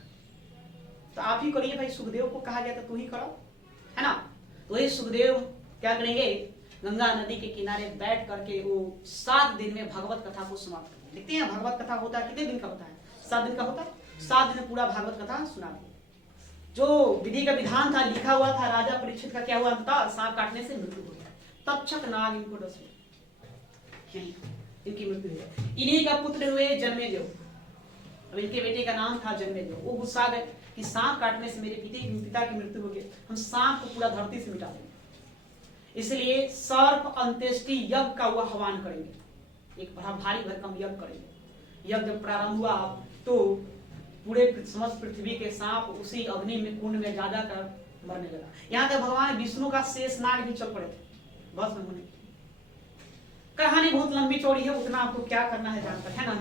तो आप ही करिए भाई, सुखदेव को कहा गया था तू ही करो, है ना। तो ये सुखदेव क्या करेंगे, गंगा नदी के किनारे बैठ करके वो 7 दिन में भगवत कथा को समाप्त करेंगे। देखते हैं भगवत कथा होता है कितने दिन का होता है? 7 दिन का होता है। 7 दिन में पूरा भागवत कथा सुना दिया। जो विधि का विधान था, लिखा हुआ था, राजा परीक्षित का क्या हुआ था, सांप काटने से मृत्यु हो गया। तक्षक नाग इनको डस नहीं, इनकी मृत्यु हो गई। इन्हीं का पुत्र हुए जन्मेजय। अब इनके बेटे का नाम था जन्मेजय। वो गुस्सा गए कि सांप काटने से मेरे पिता की मृत्यु हो गई, हम सांप को पूरा धरती से मिटा देंगे। इसलिए सर्प अंत्येष्टि यज्ञ का हुआ हवन करेंगे, एक बड़ा भारी भरकम यज्ञ करेंगे। यज्ञ जब प्रारंभ हुआ तो पूरे समस्त पृथ्वी के सांप उसी अग्नि में कुंड में जा जाकर मरने लगा। यहाँ तक भगवान विष्णु का शेष नाग भी चल पड़े थे बस में होने। कहानी बहुत लंबी चौड़ी है, उतना आपको क्या करना है जानकर, है ना।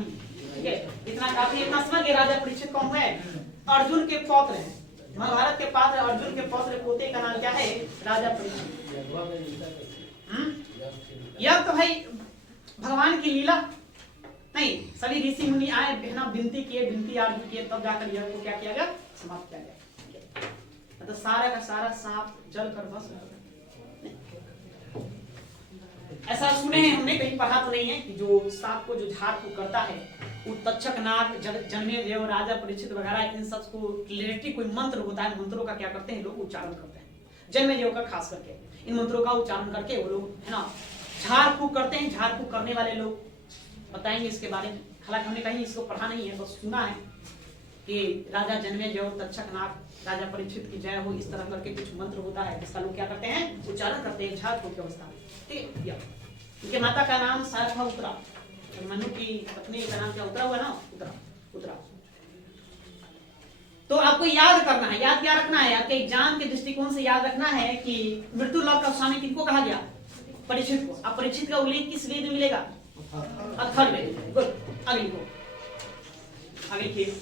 ठीक है, इतना काफी। इतना समझ गए राजा परीक्षित कौन है? अर्जुन के पौत्र हैं, महाभारत के पात्र अर्जुन के पौत्र पोते का नाम क्या है? राजा परीक्षित। यह तो भाई भगवान की लीला नहीं, सभी ऋषि मुनि आए, बिना विनती किए, विनती आरती किए, तब जाकर यह को क्या किया गया, समाप्त किया गया। तो सारा का सारा सांप जल कर बस। ऐसा सुने हैं हमने, कहीं पढ़ा तो नहीं है कि जो सांप को जो झाड़ फूक करता है वो तक्षक नाग, जन्मेजय, राजा परीक्षित वगैरह, इन सब को रिलेटेड कोई मंत्र होता है, मंत्रों का क्या करते हैं लोग उच्चारण करते हैं। जन्मेजय का खास करके इन मंत्रों का उच्चारण करके वो लोग, है ना, झाड़ फूक करते हैं। झाड़ फूक करने वाले लोग बताएंगे इसके बारे में। हालांकि हमने कहीं इसको पढ़ा नहीं है, बस सुना है कि राजा जन्मेजय, तक्षक नाग, राजा परीक्षित की जय हो, इस तरह करके कुछ मंत्र होता है जिसका लोग क्या करते हैं, उच्चारण करते हैं झाड़ फूक की अवस्था में। ठीक है, उनके माता का नाम सारथा उत्तरा, मनु की पत्नी का नाम क्या उत्तरा हुआ ना, उत्तरा। तो आपको याद करना है, याद क्या रखना है, आपके एग्जाम के दृष्टिकोण से याद रखना है कि मृत्यु लोक का स्वामी किनको कहा गया, परीक्षित को। अब परीक्षित का उल्लेख किस वेद में मिलेगा, अथर्ववेद। गुड, अगली को आगे लिखिए।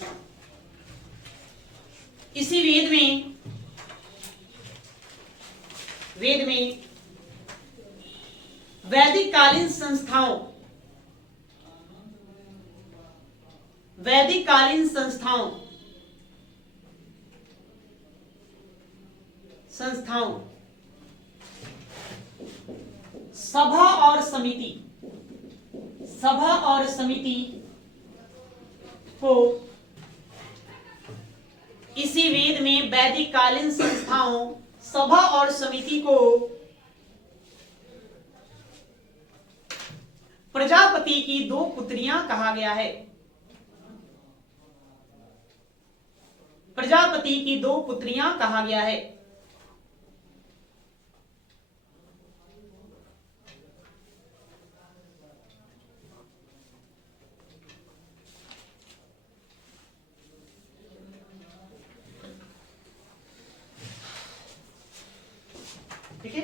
इसी वेद में वैदिक कालीन संस्थाओं सभा और समिति को, इसी वेद में वैदिक कालीन संस्थाओं सभा और समिति को प्रजापति की 2 पुत्रियां कहा गया है। प्रजापति की 2 पुत्रियां कहा गया है। ठीक है,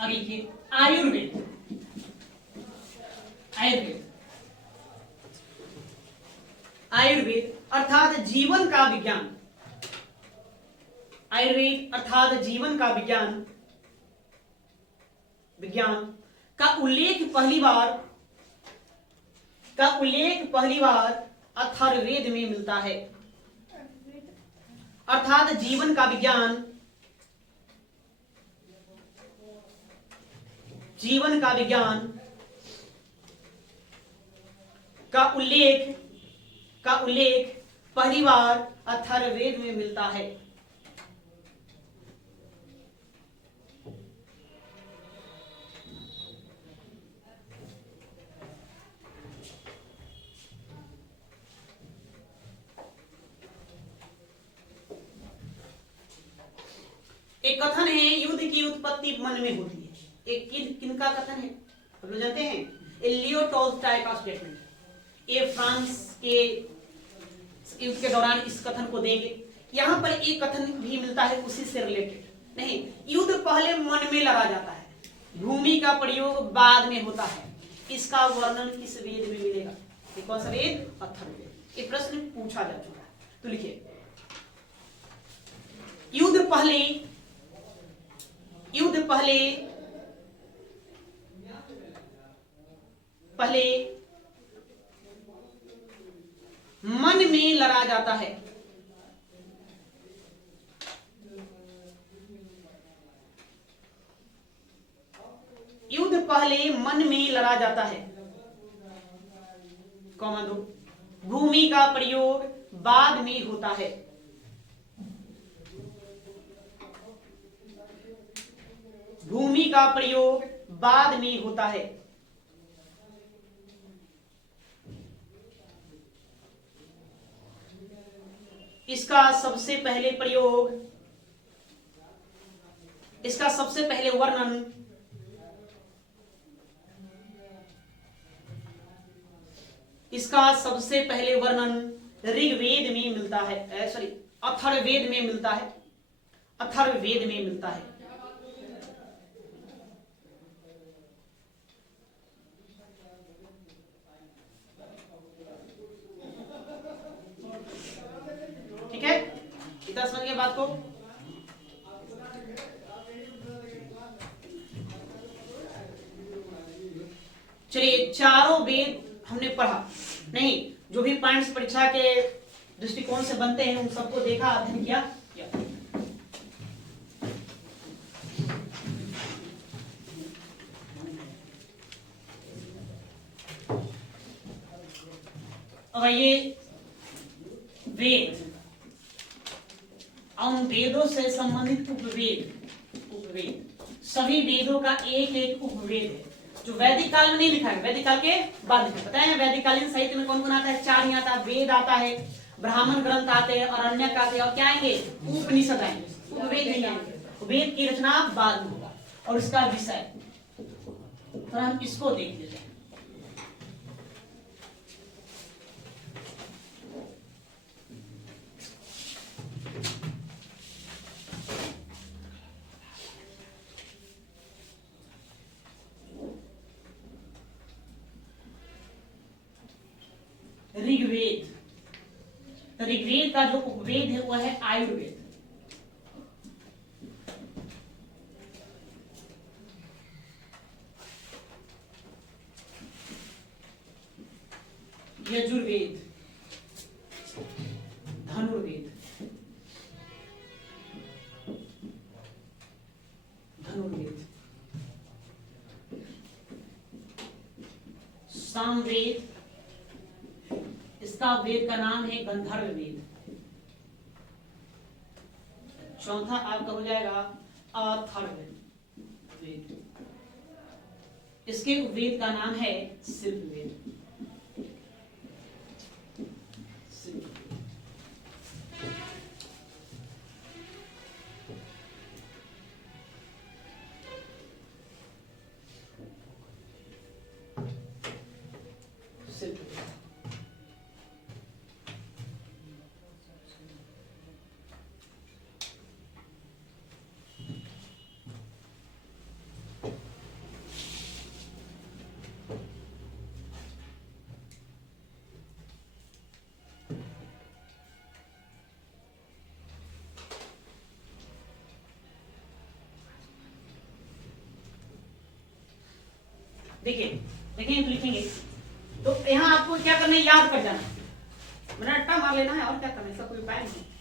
आगे लिखिए। आयुर्वेद अर्थात जीवन का विज्ञान। आयुर्वेद अर्थात जीवन का विज्ञान का उल्लेख पहली बार अथर्ववेद में मिलता है। अर्थात जीवन का विज्ञान का उल्लेख पहली बार अथर्ववेद में मिलता है। एक कथन है, युद्ध की उत्पत्ति मन में होती है। एक किनका कथन है, आप लोग जानते हैं, लियो टॉल्स्टॉय का स्टेटमेंट। ये फ्रांस के युद्ध के दौरान इस कथन को देंगे। यहां पर एक कथन भी मिलता है उसी से रिलेटेड। नहीं, युद्ध पहले मन में लड़ा जाता है, भूमि का प्रयोग बाद में होता है। इसका वर्णन किस वेद में मिलेगा? ये कौन सा वेद? अथर्ववेद। ये प्रश्न पूछा जा चुका है। तो लिखिए युद्ध पहले मन में लड़ा जाता है। युद्ध पहले मन में लड़ा जाता है, कॉमा 2, भूमि का प्रयोग बाद में होता है। भूमि का प्रयोग बाद में होता है। इसका सबसे पहले वर्णन ऋग्वेद में मिलता है, अथर्ववेद में मिलता है। ठीक है, इतना समझ गए बात को। चलिए, चारों वेद हमने पढ़ा नहीं, जो भी पॉइंट्स परीक्षा के दृष्टिकोण से बनते हैं उन सबको देखा, अध्ययन किया। अब ये वेद, उन वेदों से संबंधित उपवेद, सभी वेदों का एक एक उपवेद है जो वैदिक काल में नहीं लिखा है, वैदिक काल के बाद लिखा है। पता है वैदिक कालीन साहित्य में कौन कौन आता है? 4 ही आता है। वेद आता है, ब्राह्मण ग्रंथ आते हैं, अरण्यक आते हैं, और क्या आएंगे? उपनिषद आएंगे, उपवेद नहीं आएंगे। वेद की रचना बाद में होगा। और इसका विषय तो हम इसको देख लेते हैं। ऋग्वेद का जो उपवेद है वह है आयुर्वेद। यजुर्वेद, धनुर्वेद, सामवेद, इसका वेद का नाम है गंधर्व वेद। चौथा आपका हो जाएगा अथर्ववेद, इसके वेद का नाम है शिल्पवेद। देखिए देखिए लिखेंगे तो यहाँ आपको क्या करना है, याद कर जाना, रट्टा मार लेना है और क्या करना है, इसका कोई उपाय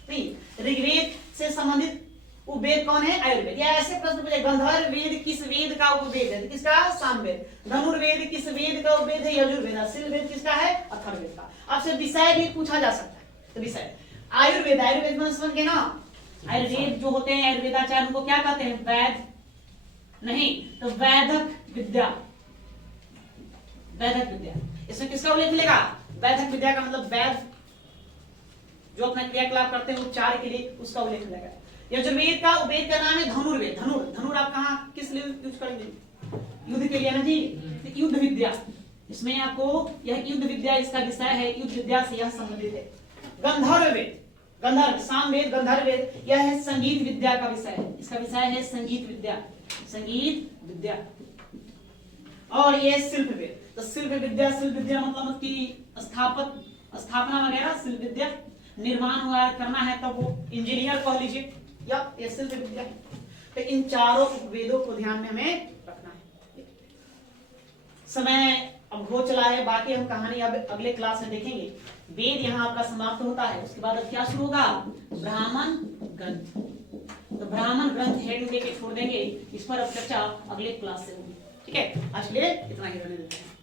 नहीं। ऋग्वेद से संबंधित उपवेद कौन है? आयुर्वेद। या ऐसे प्रश्न पूछे, गंधर्व वेद किस वेद का उपवेद है? किसका? सामवेद। धनुर्वेद किस वेद का उपवेद है? यजुर्वेद। शिल्पवेद किसका है? अथर्ववेद का। आपसे विषय भी पूछा जा सकता है। तो विषय आयुर्वेद, आयुर्वेद में समझ गए ना, आयुर्वेद जो होते हैं आयुर्वेदाचार्य उनको क्या कहते हैं? वैद नहीं तो वैदक विद्या। वैदक विद्या, इसमें किसका उल्लेख मिलेगा? वैदक विद्या का मतलब वैद जो अपना क्रियाकलाप करते हैं उपचार के लिए, उसका उल्लेख मिलेगा। यजुर्वेद का उपवेद का नाम है धनुर्वेद। धनुर आप कहाँ किस लिए यूज करेंगे? युद्ध के लिए ना जी, युद्ध विद्या। इसमें आपको यह युद्ध विद्या इसका विषय है, युद्ध विद्या से यह संबंधित है। गंधर्ववेद, गंधर्व, सामवेद, गंधर्ववेद, यह है संगीत विद्या का विषय है। इसका विषय है संगीत विद्या, संगीत विद्या। और यह शिल्पवेद, तो शिल्प विद्या मतलब कि स्थापना वगैरह, शिल्प विद्या। निर्माण हुआ करना है तब वो इंजीनियर कह लीजिए या शिल्प विद्या। तो इन चारों वेदों को ध्यान में हमें रखना है। समय अब हो चला है, बाकी हम कहानी अब अगले क्लास में देखेंगे। वेद यहाँ आपका समाप्त होता है, उसके बाद अब क्या शुरू होगा? ब्राह्मण ग्रंथ। तो ब्राह्मण ग्रंथ हेड देके छोड़ देंगे, इस पर अब चर्चा अगले क्लास से होगी। ठीक है, आज के लिए इतना ही रहने देते हैं।